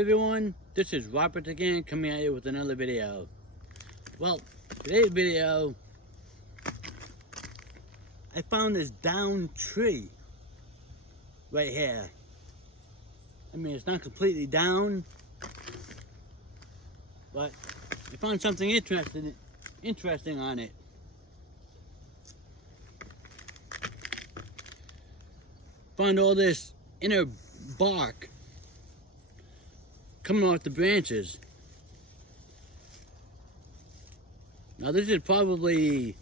everyone, this is Robert again, coming at you with another video. Well, today's video, I found this down tree right here. I mean, it's not completely down, but I found something interesting on it. Found all this inner bark coming off the branches. Now this is probably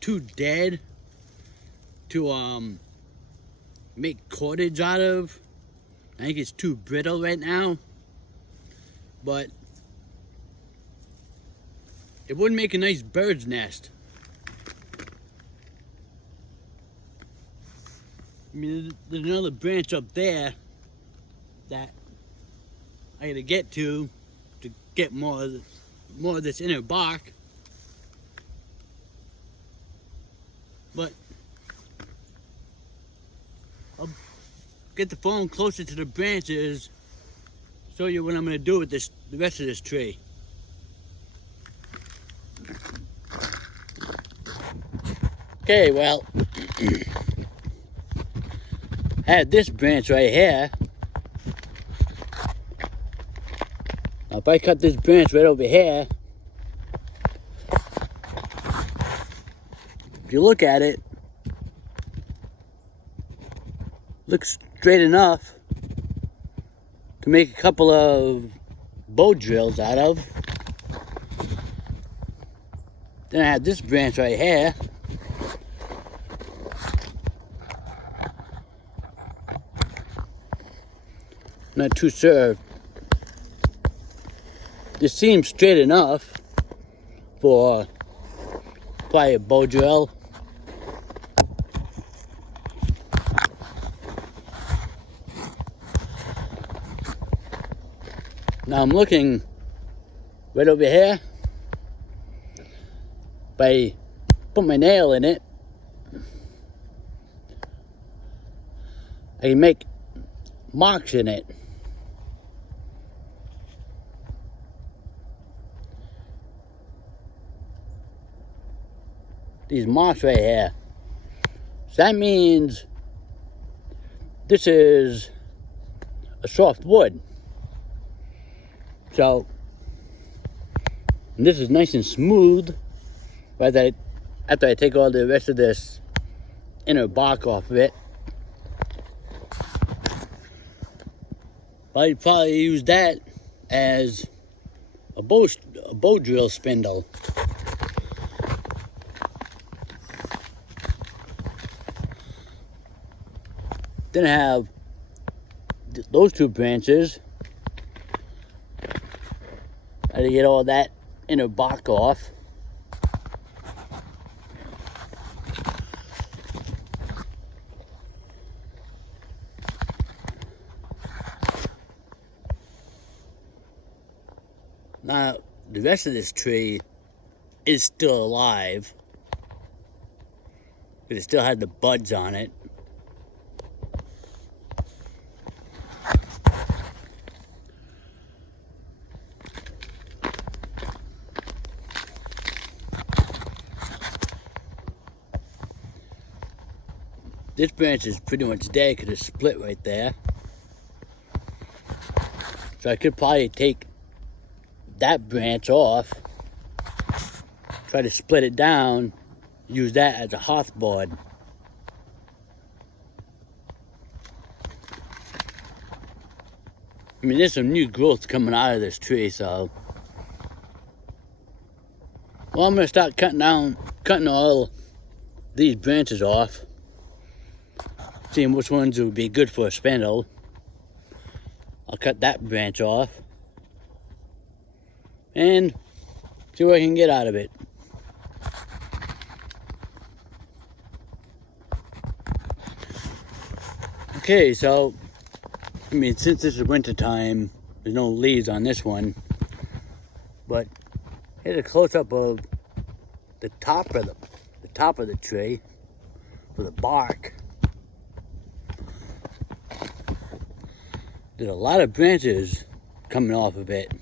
too dead to make cordage out of. I think it's too brittle right now, but it would make a nice bird's nest. I mean, there's another branch up there that I gotta get to get more of this inner bark. But I'll get the phone closer to the branches, show you what I'm gonna do with the rest of this tree. Okay, well, I have this branch right here. Now if I cut this branch right over here, if you look at it, looks straight enough to make a couple of bow drills out of. Then I have this branch right here. Not too sure. This seems straight enough for probably a bow drill. Now I'm looking right over here. If I put my nail in it, I can make marks in it. These marks right here. So that means this is a soft wood. So this is nice and smooth right after I take all the rest of this inner bark off of it. I'd probably use that as a bow drill spindle. Then I have those two branches. I had to get all that inner bark off. Now, the rest of this tree is still alive, but it still had the buds on it. This branch is pretty much dead because it's split right there. So I could probably take that branch off, try to split it down, use that as a hearthboard. I mean, there's some new growth coming out of this tree, so. Well, I'm gonna start cutting all these branches off, seeing which ones would be good for a spindle. I'll cut that branch off and see what I can get out of it. Okay, so I mean, since this is winter time, there's no leaves on this one, but here's a close-up of the top of the tree for the bark. There's a lot of branches coming off of it.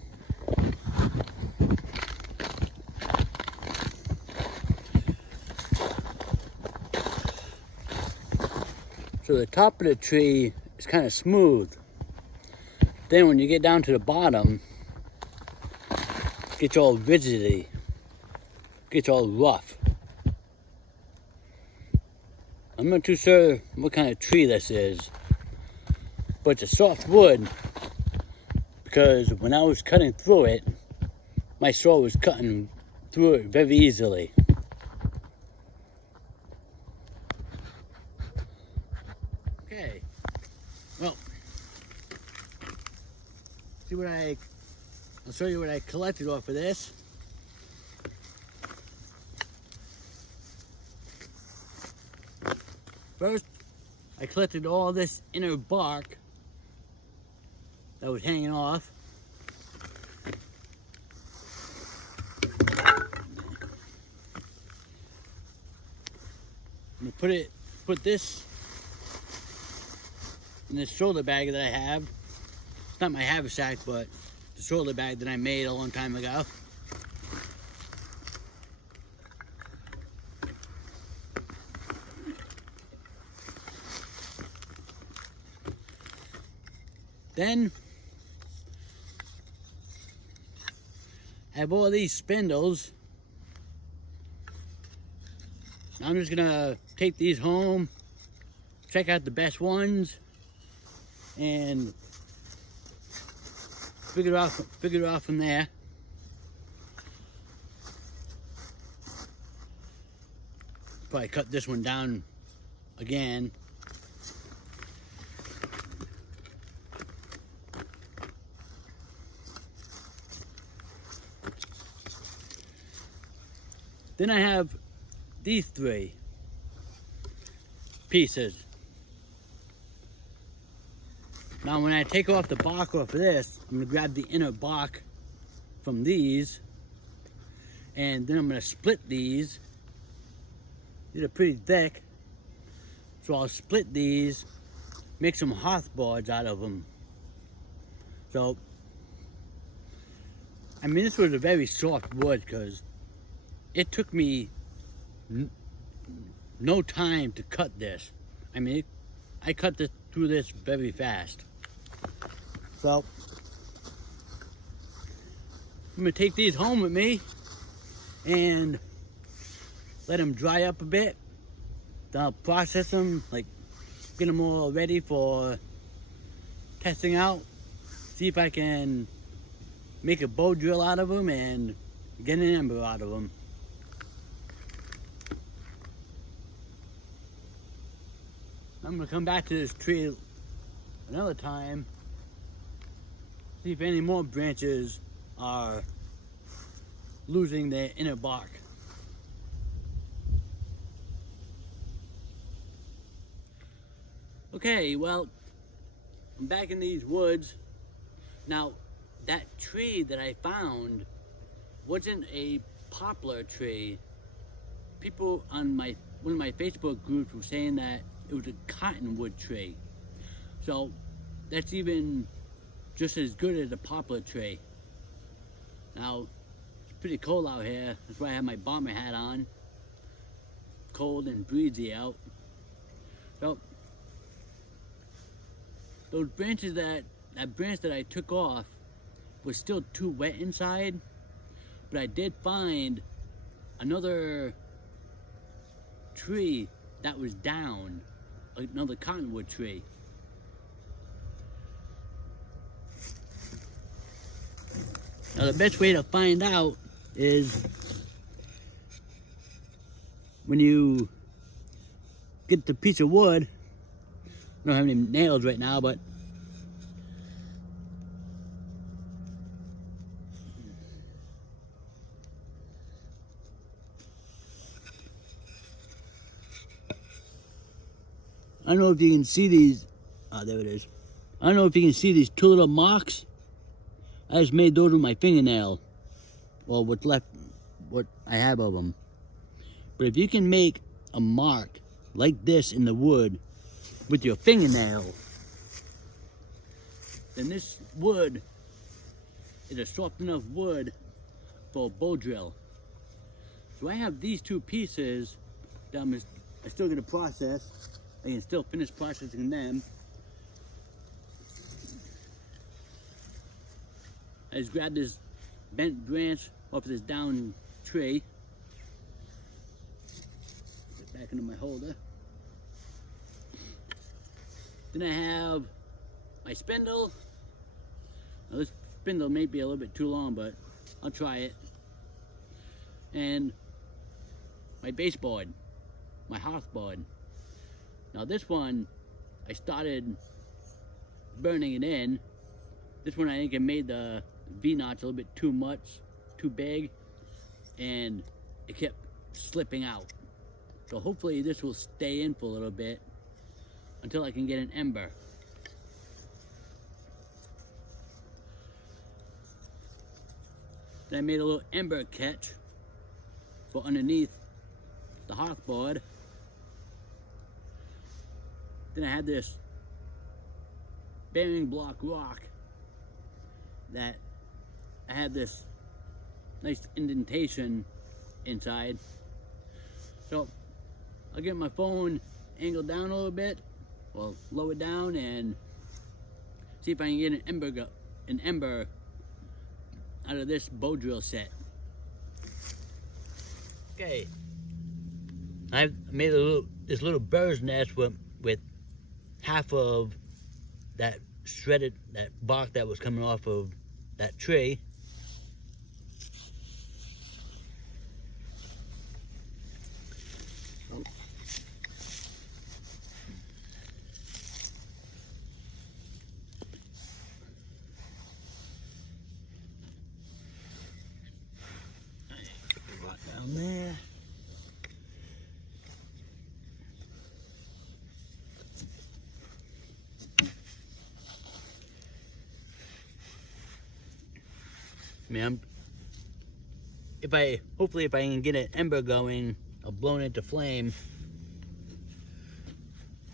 So the top of the tree is kind of smooth. Then when you get down to the bottom, it gets all rigidy, gets all rough. I'm not too sure what kind of tree this is, but it's a soft wood because when I was cutting through it, my saw was cutting through it very easily. Okay, well, I'll show you what I collected off of this. First, I collected all this inner bark that was hanging off. I'm gonna put this in this shoulder bag that I have. It's not my haversack, but the shoulder bag that I made a long time ago. Then I have all these spindles. I'm just gonna take these home, check out the best ones, and figure it out from there. Probably cut this one down again. Then I have these 3 pieces. Now when I take off the bark off of this, I'm gonna grab the inner bark from these, and then I'm gonna split these. These are pretty thick, so I'll split these, make some hearth boards out of them. So, I mean, this was a very soft wood because it took me no time to cut this. I mean, I cut through this very fast. So, I'm gonna take these home with me and let them dry up a bit. Then I'll process them, like get them all ready for testing out. See if I can make a bow drill out of them and get an ember out of them. I'm gonna come back to this tree another time, see if any more branches are losing their inner bark. Okay, well, I'm back in these woods. Now, that tree that I found wasn't a poplar tree. People on one of my Facebook groups were saying that it was a cottonwood tree. So that's even just as good as a poplar tree. Now, it's pretty cold out here. That's why I have my bomber hat on. Cold and breezy out. So those branches that branch that I took off was still too wet inside, but I did find another tree that was down, another cottonwood tree. Now the best way to find out is when you get the piece of wood. I don't have any nails right now, but I don't know if you can see these. There it is. I don't know if you can see these 2 little marks. I just made those with my fingernail. Well, what's left, what I have of them. But if you can make a mark like this in the wood with your fingernail, then this wood is a soft enough wood for a bow drill. So I have these two pieces that I'm still going to process. I can still finish processing them. I just grabbed this bent branch off of this down tree. Put it back into my holder. Then I have my spindle. Now this spindle may be a little bit too long, but I'll try it. And my baseboard, my hearthboard. Now this one, I started burning it in. This one I think I made the V-notch a little bit too much, too big, and it kept slipping out. So hopefully this will stay in for a little bit until I can get an ember. Then I made a little ember catch for underneath the hearthboard. Then I had this bearing block rock that I had this nice indentation inside. So I'll get my phone angled down a little bit, well, lower it down, and see if I can get an ember out of this bow drill set. Okay, I've made this little bird's nest with half of that that bark that was coming off of that tree. Put the rock down there. Hopefully if I can get an ember going, I'll blow it into flame.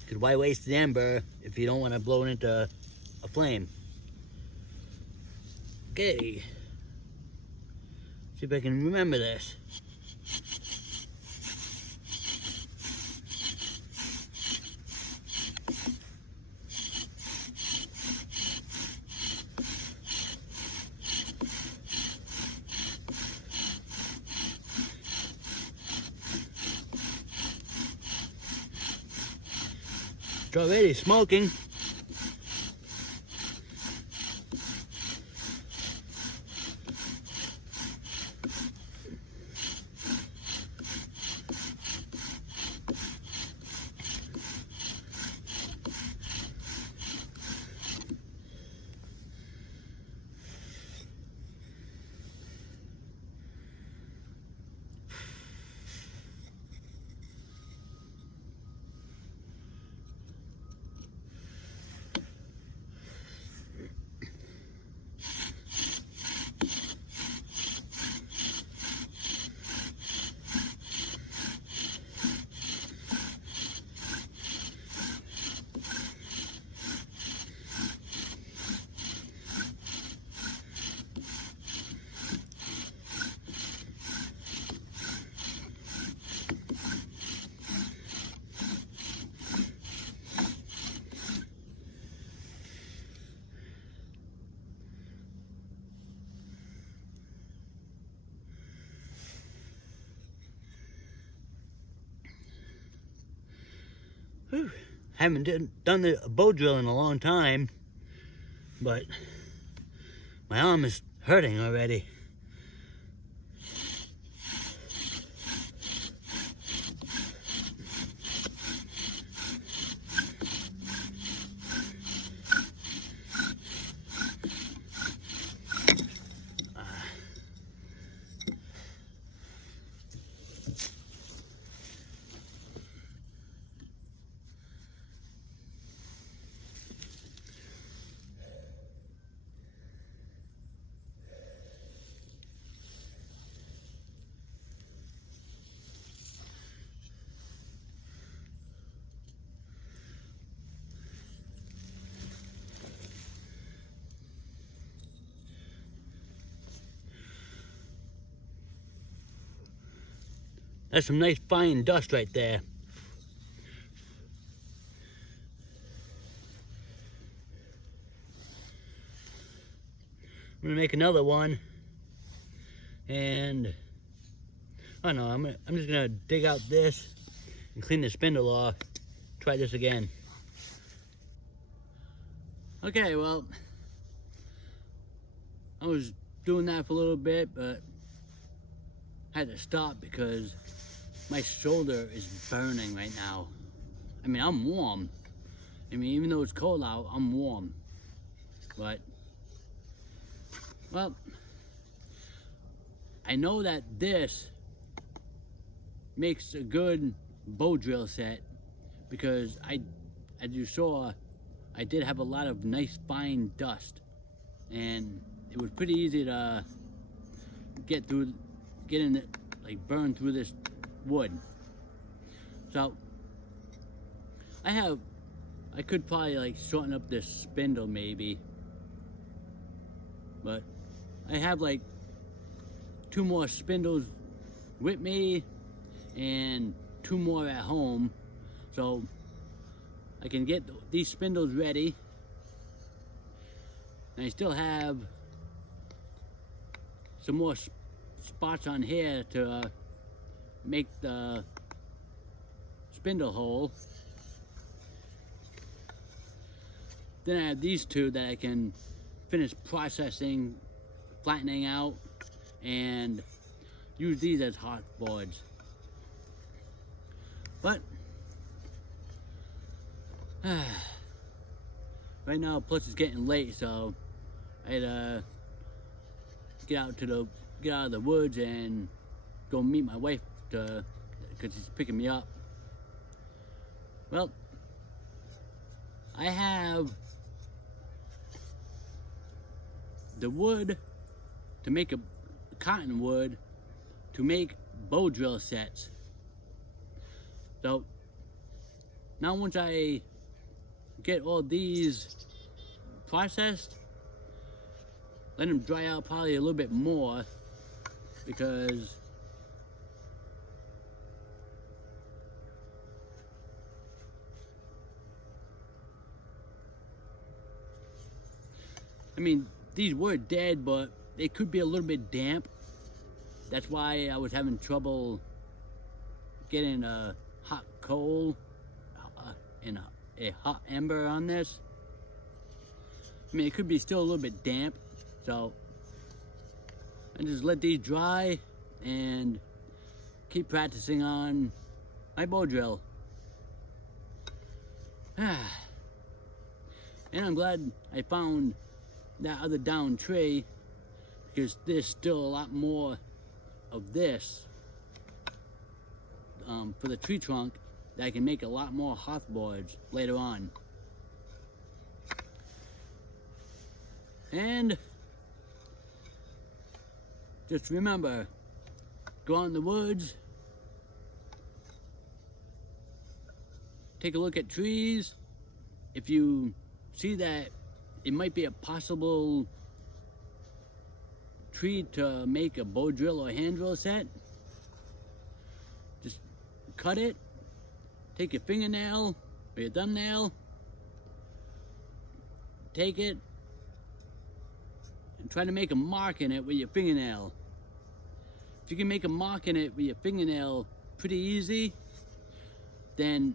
Because why waste the ember if you don't want to blow it into a flame? Okay. See if I can remember this. It's already smoking. Whew. Haven't done the bow drill in a long time, but my arm is hurting already. That's some nice fine dust right there. I'm gonna make another one, and I don't know, I'm just gonna dig out this and clean the spindle off. Try this again. Okay, well, I was doing that for a little bit, but I had to stop because my shoulder is burning right now. I mean, I'm warm. I mean, even though it's cold out, I'm warm. But, well, I know that this makes a good bow drill set because as you saw, I did have a lot of nice fine dust, and it was pretty easy to get in it, like burn through this wood. So I could probably like shorten up this spindle maybe, but I have like 2 more spindles with me and 2 more at home, so I can get these spindles ready. And I still have some more spots on here to make the spindle hole. Then I have these 2 that I can finish processing, flattening out, and use these as hot boards. But right now, plus it's getting late, so I had to get out of the woods and go meet my wife because she's picking me up. Well, I have the wood to make a cottonwood to make bow drill sets. So now once I get all these processed, let them dry out probably a little bit more, because I mean, these were dead, but they could be a little bit damp. That's why I was having trouble getting a hot coal and a hot ember on this. I mean, it could be still a little bit damp, so I just let these dry and keep practicing on my bow drill. And I'm glad I found that other down tree, because there's still a lot more of this for the tree trunk that I can make a lot more hearth boards later on. And just remember, go out in the woods, take a look at trees. If you see that it might be a possible tree to make a bow drill or hand drill set, just cut it, take your fingernail or your thumbnail, take it, and try to make a mark in it with your fingernail. If you can make a mark in it with your fingernail pretty easy, then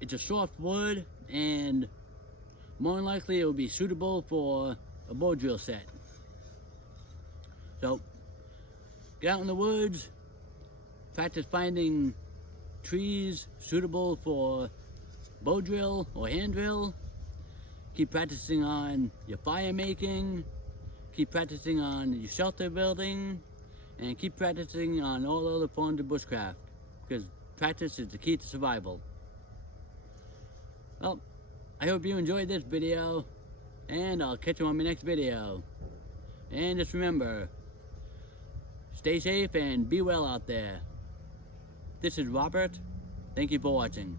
it's a soft wood, and more than likely it will be suitable for a bow drill set. So get out in the woods, practice finding trees suitable for bow drill or hand drill. Keep practicing on your fire making, keep practicing on your shelter building, and keep practicing on all other forms of bushcraft, because practice is the key to survival. Well, I hope you enjoyed this video, and I'll catch you on my next video. And just remember, stay safe and be well out there. This is Robert. Thank you for watching.